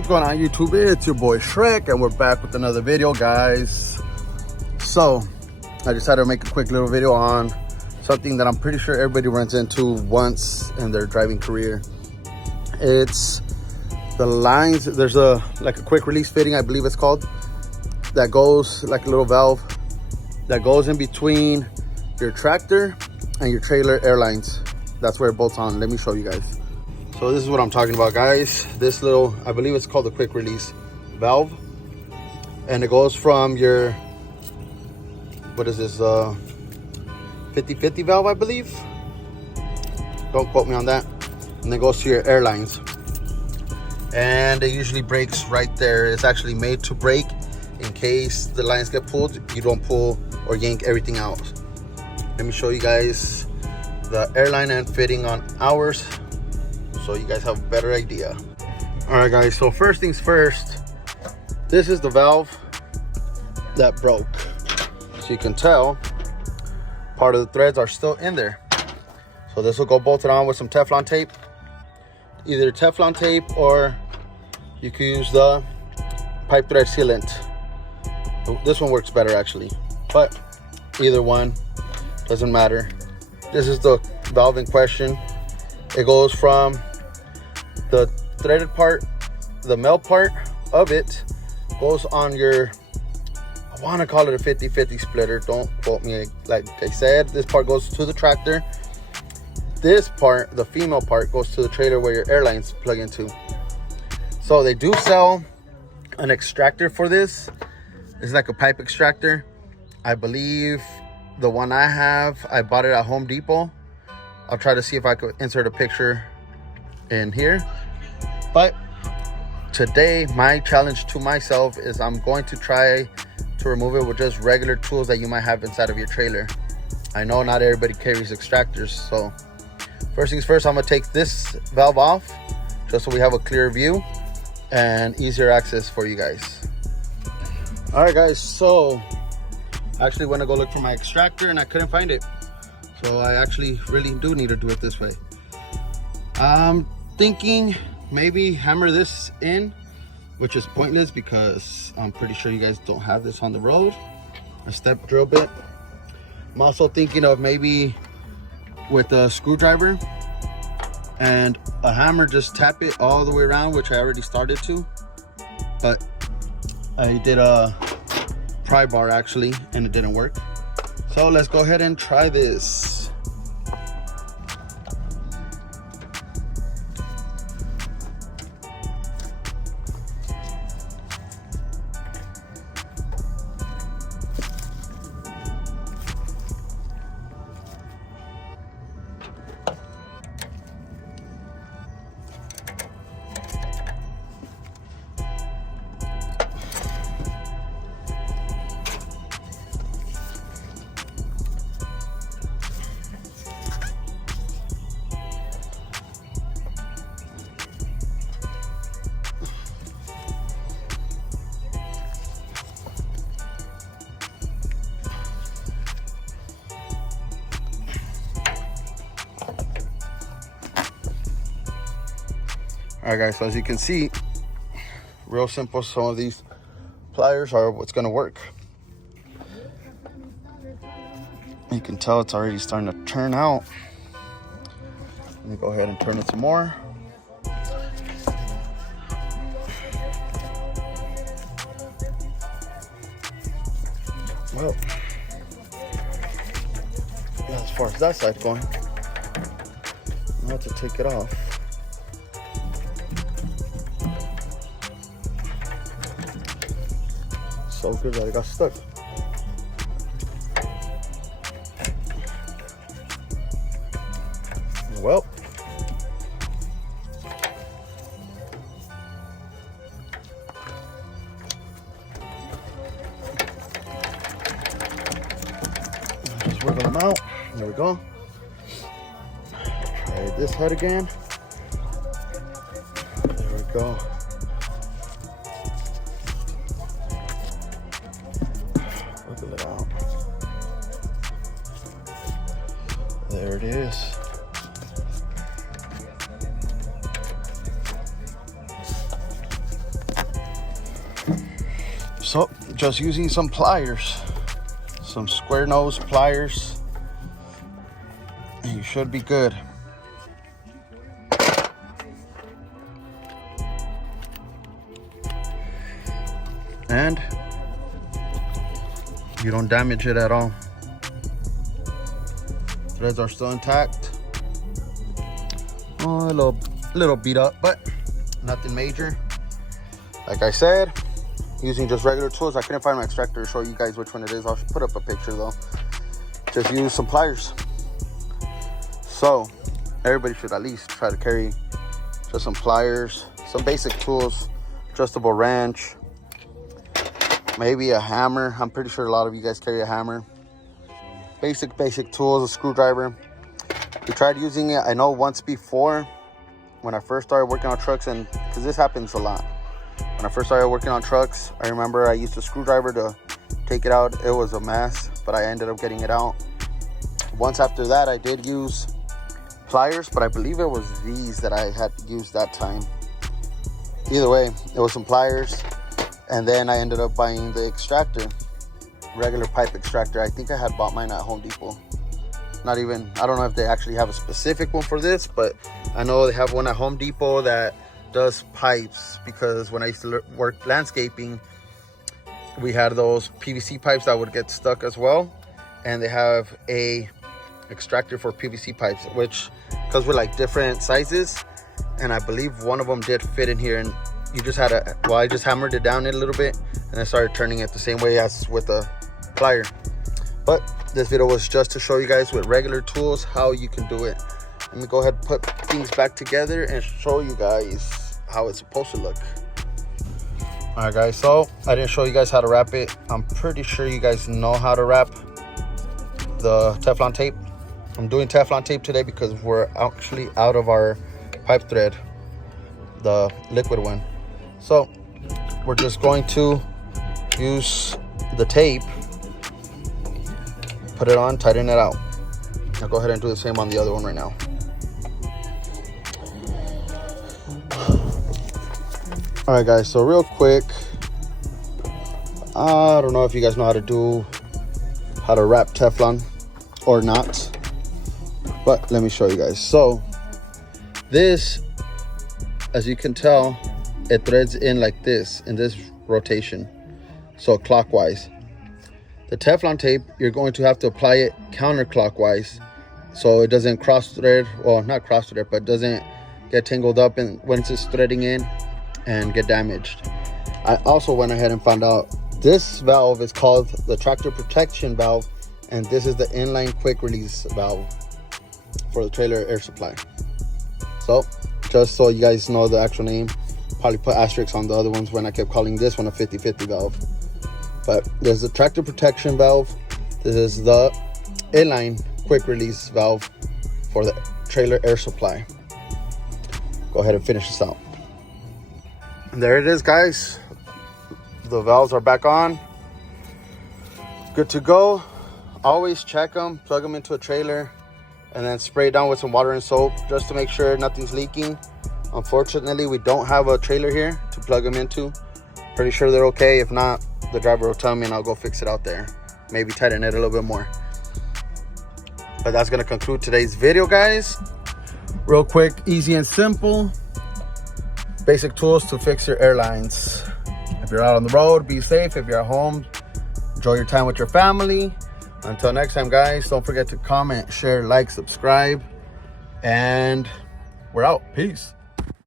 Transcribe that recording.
What's going on YouTube? It's your boy Shrek and we're back with another video, guys. So I decided to make a quick little video on something that I'm pretty sure everybody runs into once in their driving career. It's the lines. There's a quick release fitting, I believe it's called, that goes like a little valve that goes in between your tractor and your trailer Airlines. That's where it bolts on. Let me show you guys. So this is what I'm talking about, guys. This little, I believe it's called the quick release valve, and it goes from your, what is this, 50-50 valve, I believe. Don't quote me on that. And then goes to your Airlines, and it usually breaks right there. It's actually made to break in case the lines get pulled. You don't pull or yank everything out. Let me show you guys the airline and fitting on ours, so you guys have a better idea. All right, guys, so first things first, this is the valve that broke. So you can tell part of the threads are still in there. So this will go bolted on with some Teflon tape, either Teflon tape or you can use the pipe thread sealant. This one works better actually, but either one doesn't matter. This is the valve in question. It goes from the threaded part, the melt part of it goes on your, I want to call it a 50-50 splitter. Don't quote me. Like I said, this part goes to the tractor. This part, the female part, goes to the trailer where your Airlines plug into. So they do sell an extractor for this. It's like a pipe extractor. I believe the one I have, I bought it at Home Depot. I'll try to see if I could insert a picture in here. But today, my challenge to myself is I'm going to try to remove it with just regular tools that you might have inside of your trailer. I know not everybody carries extractors, so first things first, I'm gonna take this valve off just so we have a clear view and easier access for you guys. All right, guys, so I actually went to go look for my extractor and I couldn't find it. So I actually really do need to do it this way. I'm thinking maybe hammer this in, which is pointless because I'm pretty sure you guys don't have this on the road. A step drill bit. I'm also thinking of maybe with a screwdriver and a hammer, just tap it all the way around, which I already started to, but I did a pry bar actually and it didn't work. So let's go ahead and try this. All right, guys, so as you can see, real simple. Some of these pliers are what's gonna work. You can tell it's already starting to turn out. Let me go ahead and turn it some more. Well, yeah, as far as that side's going, now to take it off. So good that it got stuck. Well, just wiggle them out. There we go. Try this head again. There we go. Wiggle it out. There it is. just using some pliers, some square nose pliers, and you should be good. And you don't damage it at all. Threads are still intact. Oh, a little beat up, but nothing major. Like I said, using just regular tools. I couldn't find my extractor to show you guys which one it is. I'll put up a picture though. Just use some pliers. So everybody should at least try to carry just some pliers, some basic tools, adjustable wrench, maybe a hammer. I'm pretty sure a lot of you guys carry a hammer. Basic tools, a screwdriver. We tried using it, I know, once before when I first started working on trucks, and because this happens a lot. When I first started working on trucks, I remember I used a screwdriver to take it out. It was a mess, but I ended up getting it out. Once after that, I did use pliers, but I believe it was these that I had used that time. Either way, it was some pliers, and then I ended up buying the extractor, regular pipe extractor. I think I had bought mine at Home Depot. Not even, I don't know if they actually have a specific one for this, but I know they have one at Home Depot that does pipes, because when I used to work landscaping, we had those PVC pipes that would get stuck as well, and they have a extractor for PVC pipes, which, because we're like different sizes, and I believe one of them did fit in here, and you just had to, well, I just hammered it down a little bit and I started turning it the same way as with a plier. But this video was just to show you guys with regular tools how you can do it. Let me go ahead and put things back together and show you guys how it's supposed to look. All right guys, so I didn't show you guys how to wrap it. I'm pretty sure you guys know how to wrap the Teflon tape. I'm doing Teflon tape today because we're actually out of our pipe thread, the liquid one. So we're just going to use the tape, put it on, tighten it out. I'll go ahead and do the same on the other one right now. All right guys, so real quick, I don't know if you guys know how to wrap Teflon or not, but let me show you guys. So this, as you can tell, it threads in like this, in this rotation, so clockwise. The Teflon tape, you're going to have to apply it counterclockwise so it doesn't cross thread, well, not cross thread, but doesn't get tangled up and when it's threading in and get damaged. I also went ahead and found out this valve is called the tractor protection valve, and this is the inline quick release valve for the trailer air supply. So just so you guys know the actual name, probably put asterisks on the other ones when I kept calling this one a 50-50 valve. But there's the tractor protection valve. This is the airline quick release valve for the trailer air supply. Go ahead and finish this out. And there it is, guys. The valves are back on. Good to go. Always check them, plug them into a trailer, and then spray it down with some water and soap just to make sure nothing's leaking. Unfortunately, we don't have a trailer here to plug them into. Pretty sure they're okay. If not, the driver will tell me and I'll go fix it out there. Maybe tighten it a little bit more. But that's gonna conclude today's video, guys. Real quick, easy and simple. Basic tools to fix your airlines. If you're out on the road, be safe. If you're at home, enjoy your time with your family. Until next time, guys, don't forget to comment, share, like, subscribe, and we're out. Peace.